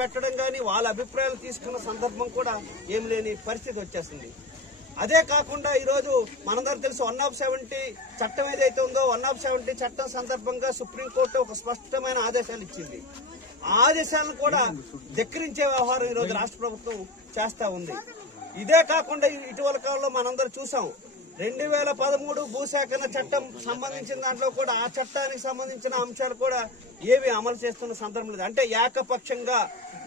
పెట్టడం కానీ వాళ్ళ అభిప్రాయాలు తీసుకున్న సందర్భం కూడా ఏం లేని పరిస్థితి వచ్చేసింది. అదే కాకుండా ఈరోజు మనందరూ తెలుసు 170 చట్టం ఏదైతే ఉందో 170 చట్టం సందర్భంగా సుప్రీంకోర్టు ఒక స్పష్టమైన ఆదేశాలు ఇచ్చింది. ఆ ఆదేశాలను కూడా ధిక్కరించే వ్యవహారం ఈరోజు రాష్ట్ర ప్రభుత్వం చేస్తా ఉంది. ఇదే కాకుండా ఇటీవల కాలంలో మనందరూ చూసాం 2013 భూసేకరణ చట్టం సంబంధించిన దాంట్లో కూడా ఆ చట్టానికి సంబంధించిన అంశాలు కూడా ఏవి అమలు చేస్తున్న సందర్భం లేదు. అంటే ఏకపక్షంగా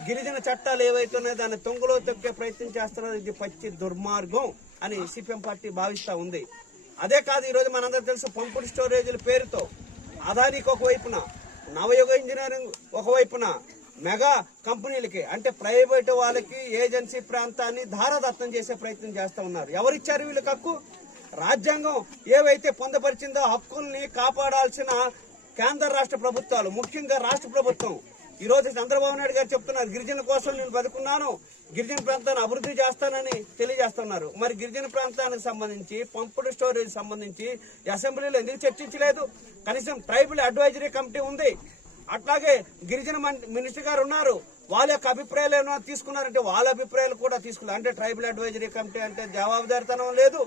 గిరిజన చట్టాలు ఏవైతున్నాయో దాన్ని తొంగలో తొక్కే ప్రయత్నం చేస్తున్నారు. ఇది పచ్చి దుర్మార్గం అని సిపిఎం పార్టీ భావిస్తా ఉంది. అదే కాదు, ఈరోజు మనందరూ తెలుసు పంపుడు స్టోరేజీల పేరుతో అదానికి ఒకవైపున, నవయుగ ఇంజనీరింగ్ ఒకవైపున, మెగా కంపెనీలకి అంటే ప్రైవేటు వాళ్ళకి ఏజెన్సీ ప్రాంతాన్ని ధారాదత్తం చేసే ప్రయత్నం చేస్తా ఉన్నారు. ఎవరిచ్చారు వీళ్ళకి హక్కు? రాజ్యాంగం ఏవైతే పొందపరిచిందో హక్కుల్ని కాపాడాల్సిన కేంద్ర రాష్ట్ర ప్రభుత్వాలు, ముఖ్యంగా రాష్ట్ర ప్రభుత్వం. ఈ రోజు చంద్రబాబు నాయుడు గారు చెప్తున్నారు గిరిజన కోసం నేను బతుకున్నాను, గిరిజన ప్రాంతాన్ని అభివృద్ధి చేస్తానని తెలియజేస్తున్నారు. మరి గిరిజన ప్రాంతానికి సంబంధించి పంపుడు స్టోరేజ్ సంబంధించి అసెంబ్లీలో ఎందుకు చర్చించలేదు? కనీసం ట్రైబల్ అడ్వైజరీ కమిటీ ఉంది, అట్లాగే గిరిజన మినిస్టర్ గారు ఉన్నారు, వాళ్ళ యొక్క అభిప్రాయాలు ఏమైనా తీసుకున్నారంటే వాళ్ళ అభిప్రాయాలు కూడా తీసుకున్నారు. అంటే ట్రైబల్ అడ్వైజరీ కమిటీ అంటే జవాబుదారితనం లేదు,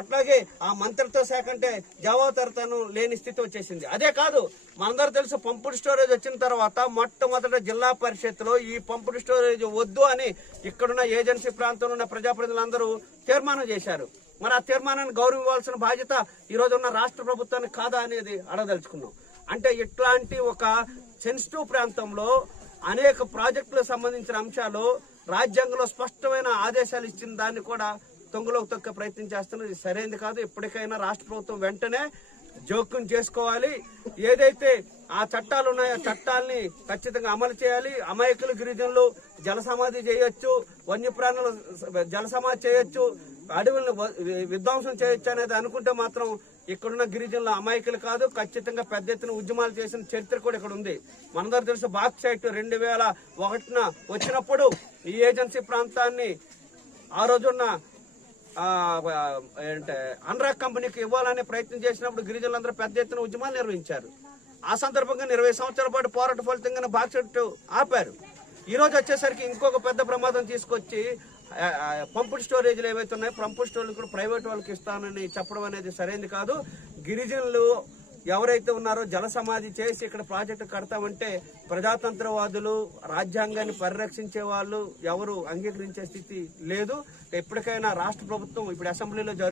అట్లాగే ఆ మంత్రిత్వ శాఖ అంటే జవాబుదారితనం లేని స్థితి వచ్చేసింది. అదే కాదు, మనందరూ తెలుసు పంపుడు స్టోరేజ్ వచ్చిన తర్వాత మొట్టమొదట జిల్లా పరిషత్లో ఈ పంపుడు స్టోరేజ్ వద్దు అని ఇక్కడున్న ఏజెన్సీ ప్రాంతంలో ఉన్న ప్రజాప్రతినిధులందరూ తీర్మానం చేశారు. మరి ఆ తీర్మానాన్ని గౌరవించాల్సిన బాధ్యత ఈ రోజు ఉన్న రాష్ట్ర ప్రభుత్వానికి కాదా అనేది అడగదలుచుకున్నాం. అంటే ఇట్లాంటి ఒక సెన్సిటివ్ ప్రాంతంలో అనేక ప్రాజెక్టులకు సంబంధించిన అంశాలు రాజ్యాంగంలో స్పష్టమైన ఆదేశాలు ఇచ్చిన దాన్ని కూడా తొంగలోకి తొక్కే ప్రయత్నం చేస్తున్నది సరైనది కాదు. ఇప్పటికైనా రాష్ట్ర ప్రభుత్వం వెంటనే జోక్యం చేసుకోవాలి. ఏదైతే ఆ చట్టాలు ఉన్నాయో చట్టాలని ఖచ్చితంగా అమలు చేయాలి. అమాయకులు గిరిజనులు జల సమాధి చేయొచ్చు, వన్యప్రాణులు జల సమాధి చేయొచ్చు, అడవులను విధ్వంసం చేయొచ్చు అనేది అనుకుంటే మాత్రం ఇక్కడున్న గిరిజనుల అమాయకులు కాదు. ఖచ్చితంగా పెద్ద ఎత్తున ఉద్యమాలు చేసిన చరిత్ర కూడా ఇక్కడ ఉంది. మనందరూ తెలుసు బాక్సైట్ 2001 వచ్చినప్పుడు ఈ ఏజెన్సీ ప్రాంతాన్ని ఆ రోజున్న అన్రాక్ కంపెనీకి ఇవ్వాలనే ప్రయత్నం చేసినప్పుడు గిరిజనులందరూ పెద్ద ఎత్తున ఉద్యమాలు నిర్వహించారు. ఆ సందర్భంగా 20 సంవత్సరాల పాటు పోరాట ఫలితంగా బాక్సైట్ ఆపారు. ఈ రోజు వచ్చేసరికి ఇంకొక పెద్ద ప్రమాదం తీసుకొచ్చి పంపుడు స్టోరేజ్లు ఏవైతే ఉన్నాయో పంపుడు స్టోరేజ్ కూడా ప్రైవేట్ వాళ్ళకి ఇస్తానని చెప్పడం అనేది సరైనది కాదు. గిరిజనులు ఎవరైతే ఉన్నారో జల సమాధి చేసి ఇక్కడ ప్రాజెక్టు కడతామంటే ప్రజాతంత్రవాదులు, రాజ్యాంగాన్ని పరిరక్షించే వాళ్ళు ఎవరు అంగీకరించే స్థితి లేదు. ఎప్పటికైనా రాష్ట్ర ప్రభుత్వం ఇప్పుడు అసెంబ్లీలో